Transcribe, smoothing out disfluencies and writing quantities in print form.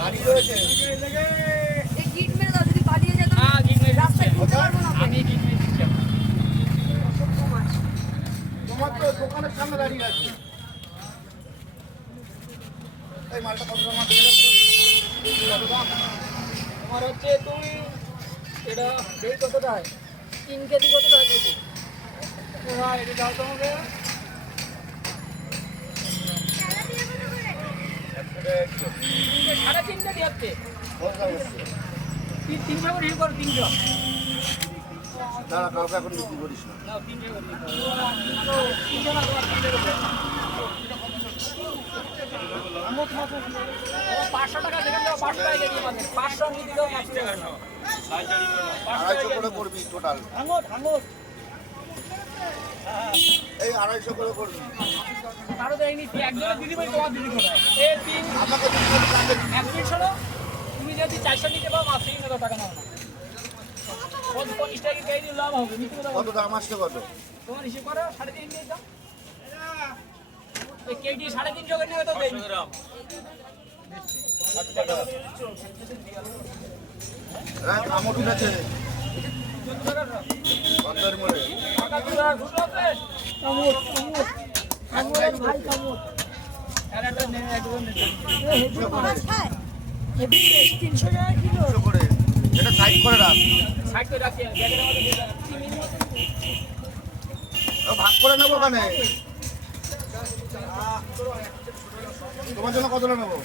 গাড়ি রয়েছে এই গিট মেরে দাও, যদি পালিয়ে যেত রাস্তায় ঘুরতে পারবো না। আমি গিট মেরে দিচ্ছি তোমার তো দোকানের সামনে দাঁড়িয়ে আছে। এই মালটা কত দাম আছে? তোমার হচ্ছে তুমি এটা বেল কত টাকা? 3 কেজি কত টাকা কেজি? হ্যাঁ এটা দাও তোমাকে। সাড়ে তিনটে দিয়ে হচ্ছে তিনশো করে হিল করো 300। দাঁড়া, কাউকে এখন বিক্রি করিস না। নাও 300 করে 300 না তোমার 300 করে 500 টাকা দেখেন দাও, 500 টাকা দিয়ে মানে 500 নিয়ে দিলেও 500 টাকা নাও। 250 করে করবি টোটাল। আঙুর আঙুর এই 250 করে করবি। কারো দেয়নি একজনের দিদি ভাই, তোমার দিদি কোথায়? এই তিন আমাকে দিবি টাকা। এক মিনিট শোনো, তুমি যদি 400 নিতে পারো মাত্র 300 টাকা নাও না। 50 টাকা গাড়ি নিয়ে লাভ হবে। নিতে কত দাম আসছে কত? তোমার হিসেব করো 3.5 দিয়ে দাও। এই কেজি 350 করে নেবে তো দেই। হ্যাঁ, আমট উঠেছে। কতর মরে? টাকা দিলা ঘুরলো তো কামুর কামুর কামুর ভাই কামুর। আর একটা নে একজন নে। হেভি মাছ খায়, হেভি 300 টাকা কিলো। 200 করে। এটা সাইড করে রাখ। সাইড করে রাখি ব্যাগের মধ্যে দিয়ে দাও। ভাগ করে নেবো ওখানে। তোমার জন্য কতটা নেবো?